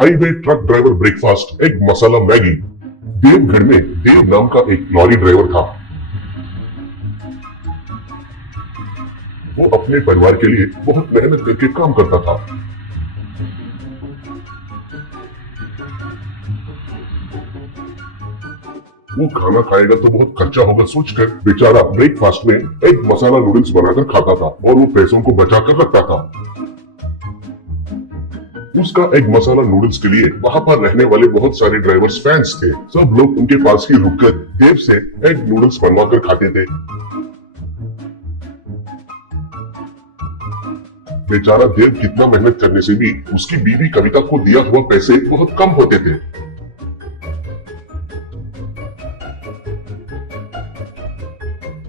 Highway truck driver breakfast, egg masala Maggi. Deogarh में देव नाम का एक लॉरी ड्राइवर था। वो अपने परिवार के लिए बहुत मेहनत करके काम करता था। वो खाना खाएगा तो बहुत खर्चा होगा सोचकर बेचारा ब्रेकफास्ट में एग मसाला नूडल्स बनाकर खाता था और वो पैसों को बचा कर रखता था। उसका एग मसाला नूडल्स के लिए वहां पर रहने वाले बहुत सारे ड्राइवर्स फैंस थे। सब लोग उनके पास ही रुककर देव से एग नूडल्स बनवा कर खाते थे। बेचारा देव कितना मेहनत करने से भी उसकी बीवी कविता को दिया हुआ पैसे बहुत कम होते थे।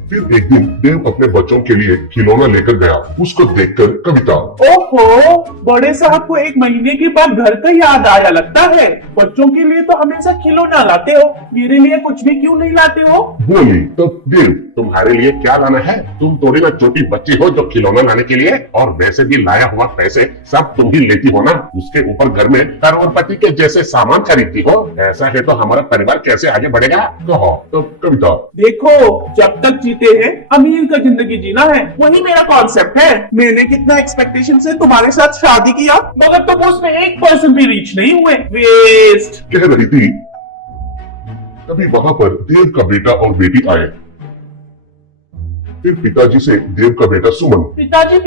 फिर एक दिन देव अपने बच्चों के लिए खिलौना लेकर गया। उसको देखकर कविता, ओहो, बड़े साहब को एक महीने के बाद घर का याद आया लगता है। बच्चों के लिए तो हमेशा खिलौना लाते हो, मेरे लिए कुछ भी क्यों नहीं लाते हो? बोली तब देव, तुम्हारे लिए क्या लाना है? तुम थोड़ी ना छोटी बच्ची हो जो खिलौना लाने के लिए, और वैसे भी लाया हुआ पैसे सब तुम ही लेती हो ना। उसके ऊपर घर में करोड़पति के जैसे सामान खरीदती हो। ऐसा है तो हमारा परिवार कैसे आगे बढ़ेगा? कहा तब कविता, देखो, जब तक जीते हैं अमीर का जिंदगी जीना है, वही मेरा कॉन्सेप्ट है। मैंने कितना एक्सपेक्टेशन से तुम्हारे साथ शादी किया, मगर तुम उसमें 1% भी रीच नहीं हुए। वेस्ट। कह रही थी तभी वहां पर देव का बेटा और बेटी आए। फिर पिताजी से देव का बेटा सुमन, पिताजी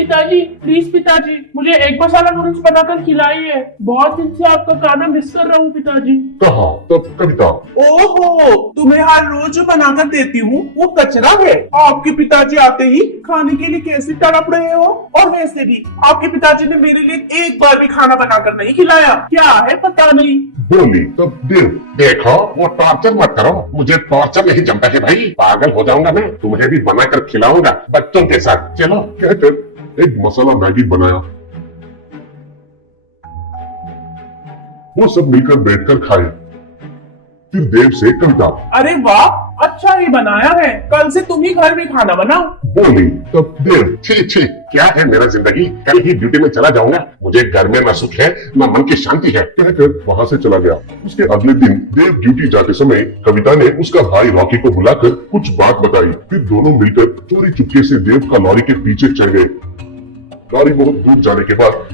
प्लीज पिताजी, मुझे एग मसाला नूडल्स बनाकर खिलाइए। बहुत दिन से आपका खाना मिस कर रहा हूँ पिताजी। कहा तब कविता, ओहो, तुम्हें हर रोज जो बनाकर देती हूँ वो कचरा है। आपके पिताजी आते ही खाने के लिए कैसे तड़प रहे हो। और वैसे भी आपके पिताजी ने मेरे लिए एक बार भी खाना बनाकर नहीं खिलाया। क्या है पता नहीं। बोली तब देव, देखो, वो टॉर्चर मत करो, मुझे टॉर्चर नहीं जमता है भाई। पागल हो जाऊंगा मैं, तुम्हें भी बनाकर खिलाऊंगा बच्चों के साथ। चलो। कहकर एक मसाला मैगी बनाया। वो सब मिलकर बैठकर खाए। फिर देव से कविता, अरे वाह, अच्छा ही बनाया है। कल से तुम ही घर में खाना बनाओ। बोली तब देव, छी छी, क्या है मेरा जिंदगी, कल ही ड्यूटी में चला जाऊंगा। मुझे घर में न सुख है न मन की शांति है। कहकर वहां से चला गया। उसके अगले दिन देव ड्यूटी जाते समय कविता ने उसका भाई रॉकी को बुलाकर कुछ बात बताई। फिर दोनों मिलकर चोरी चुपके से देव का लॉरी के पीछे चढ़ गए। लॉरी बहुत दूर जाने के बाद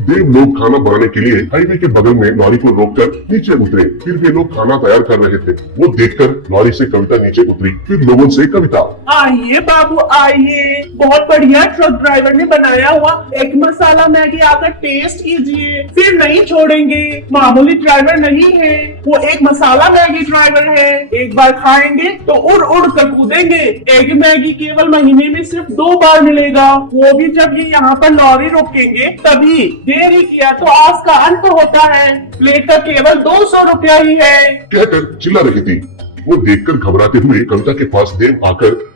देव लोग खाना बनाने के लिए हाईवे के बगल में लॉरी को रोककर नीचे उतरे। फिर वे लोग खाना तैयार कर रहे थे। वो देखकर लॉरी से कविता नीचे उतरी। फिर लोगों से कविता, आइए बाबू आइए, बहुत बढ़िया ट्रक ड्राइवर ने बनाया हुआ एग मसाला मैगी, आकर टेस्ट कीजिए, फिर नहीं छोड़ेंगे। मामूली ड्राइवर नहीं है वो, एक मसाला मैगी ड्राइवर है। एक बार खाएंगे तो उड़ उड़ कर कूदेंगे। एग मैगी केवल महीने में सिर्फ 2 बार मिलेगा, वो भी जब ये यहाँ पर लॉरी रोकेंगे तभी। देरी किया तो आज का अंत होता है। प्लेट का केवल 200 रुपया ही है। कहकर चिल्ला रही थी। वो देखकर घबराते हुए कविता के पास देव आकर,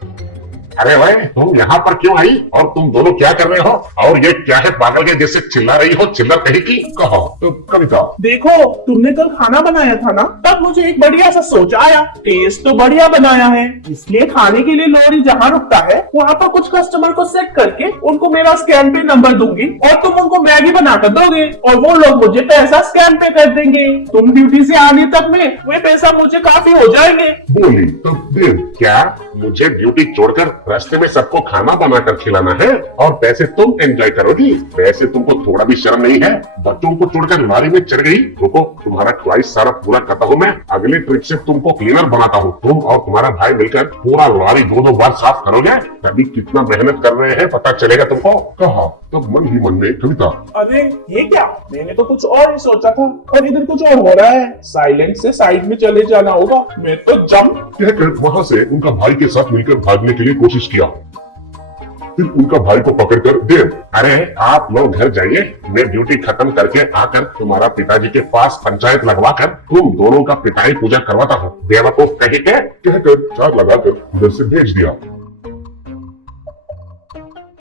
अरे भाई, तुम यहाँ पर क्यों आई और तुम दोनों क्या कर रहे हो? और ये क्या है पागल के जैसे चिल्ला रही हो, चिल्लर कहीं की? कहा तो कविता, देखो, तुमने कल खाना बनाया था ना, तब मुझे एक बढ़िया सा सोच आया। टेस्ट तो बढ़िया बनाया है, इसलिए खाने के लिए लॉरी जहाँ रुकता है वहाँ पर कुछ कस्टमर को सेट करके उनको मेरा स्कैन पे नंबर दूंगी और तुम उनको मैगी बनाकर दोगे और वो लोग मुझे पैसा स्कैन पे कर देंगे। तुम ड्यूटी से आने तक में वे पैसा मुझे काफी हो जाएंगे। बोली तब देव, क्या मुझे ड्यूटी छोड़कर रास्ते में सबको खाना बनाकर खिलाना है और पैसे तुम एंजॉय करोगी? वैसे तुमको थोड़ा भी शर्म नहीं है? बच्चों को छोड़कर लॉरी में चढ़ गई। रुको, तुम्हारा ख्वाहिश सारा पूरा करता हूँ मैं। अगले ट्रिप से तुमको क्लीनर बनाता हूँ। तुम और तुम्हारा भाई मिलकर पूरा लॉरी 2-2 बार साफ करोगे, तभी कितना मेहनत कर रहे हैं पता चलेगा तुमको। कहा तब मन ही मन में कविता, अरे ये क्या, मैंने तो कुछ और ही सोचा था और इधर कुछ और हो रहा है। साइलेंट से साइड में चले जाना होगा, मैं तो जंप। कहकर वहां से उनका भाई के साथ मिलकर भागने के लिए कोशिश किया। फिर उनका भाई को पकड़कर देव, अरे आप लोग घर जाइए, मैं ड्यूटी खत्म करके आकर तुम्हारा पिताजी के पास पंचायत लगवाकर तुम दोनों का पिटाई पूजा करवाता हूँ। बेवकूफ कहीं के। कहकर चार लगाकर उधर से भेज दिया।